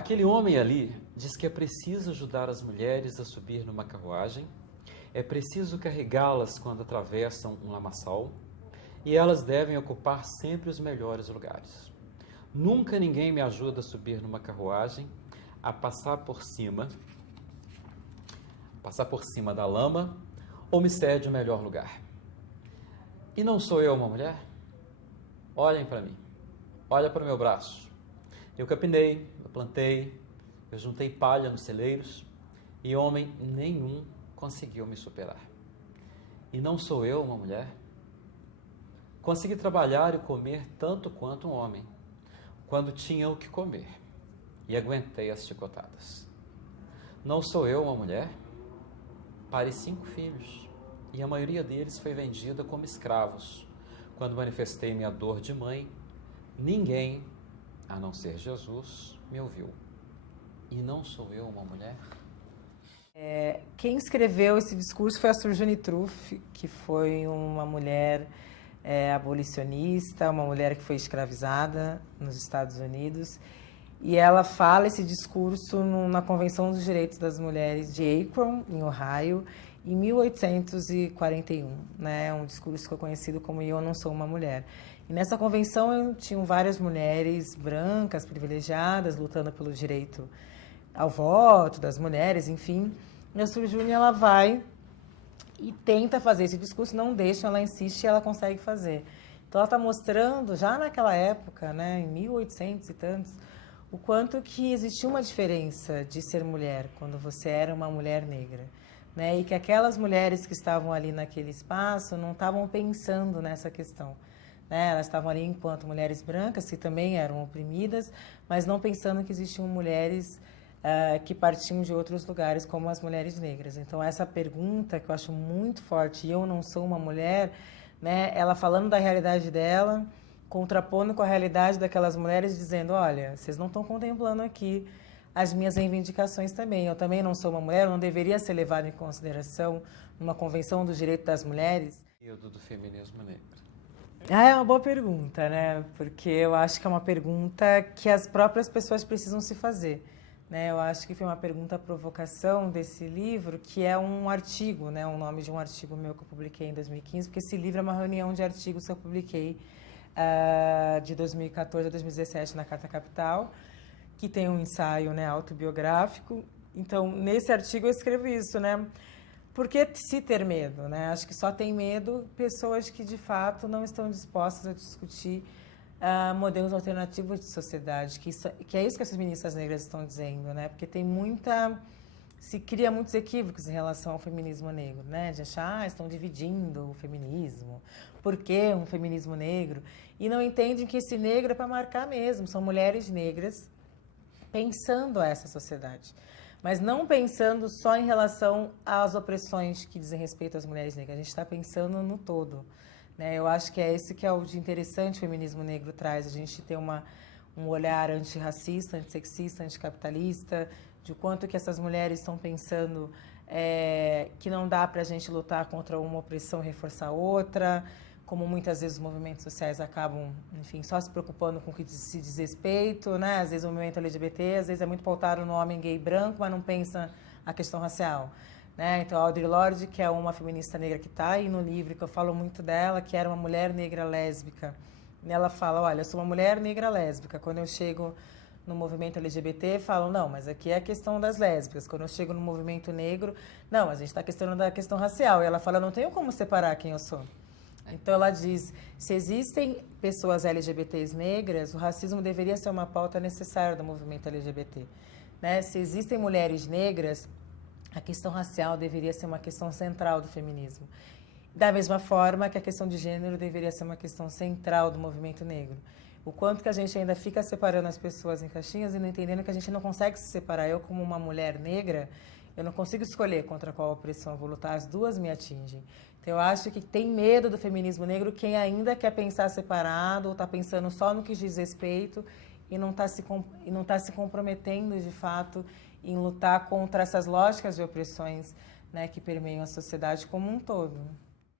Aquele homem ali diz que é preciso ajudar as mulheres a subir numa carruagem, é preciso carregá-las quando atravessam um lamaçal, e elas devem ocupar sempre os melhores lugares. Nunca ninguém me ajuda a subir numa carruagem, a passar por cima da lama, ou me cede o melhor lugar. E não sou eu uma mulher? Olhem para mim, olha para o meu braço. Eu capinei, eu plantei, eu juntei palha nos celeiros, e homem nenhum conseguiu me superar. E não sou eu uma mulher? Consegui trabalhar e comer tanto quanto um homem, quando tinha o que comer, e aguentei as chicotadas. Não sou eu uma mulher? Parei 5 filhos, e a maioria deles foi vendida como escravos. Quando manifestei minha dor de mãe, ninguém, a não ser Jesus, me ouviu. E não sou eu uma mulher? Quem escreveu esse discurso foi a Sojourner Truth, que foi uma mulher abolicionista, uma mulher que foi escravizada nos Estados Unidos. E ela fala esse discurso na Convenção dos Direitos das Mulheres de Akron, em Ohio, em 1841, né? Um discurso que é conhecido como Eu Não Sou Uma Mulher. E nessa convenção tinham várias mulheres brancas, privilegiadas, lutando pelo direito ao voto das mulheres, enfim. E a Sojourner, ela vai e tenta fazer esse discurso, não deixa, ela insiste e ela consegue fazer. Então ela está mostrando, já naquela época, né, em 1800 e tantos, o quanto que existia uma diferença de ser mulher, quando você era uma mulher negra. Né, e que aquelas mulheres que estavam ali naquele espaço não estavam pensando nessa questão. Né, elas estavam ali enquanto mulheres brancas, que também eram oprimidas, mas não pensando que existiam mulheres que partiam de outros lugares, como as mulheres negras. Então, essa pergunta, que eu acho muito forte, e eu não sou uma mulher, né, ela falando da realidade dela, contrapondo com a realidade daquelas mulheres, dizendo, olha, vocês não estão contemplando aqui as minhas reivindicações também. Eu também não sou uma mulher, eu não deveria ser levada em consideração numa Convenção dos Direitos das Mulheres. E do feminismo negro? É uma boa pergunta, né? Porque eu acho que é uma pergunta que as próprias pessoas precisam se fazer. Né? Eu acho que foi uma pergunta provocação desse livro, que é um artigo, né? O nome de um artigo meu que eu publiquei em 2015, porque esse livro é uma reunião de artigos que eu publiquei de 2014 a 2017 na Carta Capital, que tem um ensaio, né, autobiográfico. Então, nesse artigo eu escrevo isso, né? Por que se ter medo, né? Acho que só tem medo pessoas que, de fato, não estão dispostas a discutir modelos alternativos de sociedade, que é isso que as feministas negras estão dizendo, né? Porque se cria muitos equívocos em relação ao feminismo negro, né? De achar, estão dividindo o feminismo, por que um feminismo negro? E não entendem que esse negro é para marcar mesmo, são mulheres negras pensando essa sociedade, mas não pensando só em relação às opressões que dizem respeito às mulheres negras, a gente está pensando no todo. Né? Eu acho que é esse que é o de interessante o feminismo negro traz, a gente ter um olhar antirracista, antissexista, anticapitalista, de quanto que essas mulheres estão pensando que não dá para a gente lutar contra uma opressão e reforçar outra, como muitas vezes os movimentos sociais acabam, enfim, só se preocupando com o que se diz respeito, né? Às vezes o movimento LGBT, às vezes é muito pautado no homem gay branco, mas não pensa a questão racial. Né? Então, a Audre Lorde, que é uma feminista negra que está aí no livro, que eu falo muito dela, que era uma mulher negra lésbica. Ela fala, olha, eu sou uma mulher negra lésbica. Quando eu chego no movimento LGBT, falam, não, mas aqui é a questão das lésbicas. Quando eu chego no movimento negro, não, a gente está questionando a questão racial. E ela fala, eu não tenho como separar quem eu sou. Então, ela diz, se existem pessoas LGBTs negras, o racismo deveria ser uma pauta necessária do movimento LGBT. Né? Se existem mulheres negras, a questão racial deveria ser uma questão central do feminismo. Da mesma forma que a questão de gênero deveria ser uma questão central do movimento negro. O quanto que a gente ainda fica separando as pessoas em caixinhas e não entendendo que a gente não consegue se separar. Eu, como uma mulher negra, eu não consigo escolher contra qual opressão eu vou lutar, as duas me atingem. Então, eu acho que tem medo do feminismo negro quem ainda quer pensar separado ou está pensando só no que diz respeito e não está se comprometendo, de fato, em lutar contra essas lógicas de opressões, né, que permeiam a sociedade como um todo.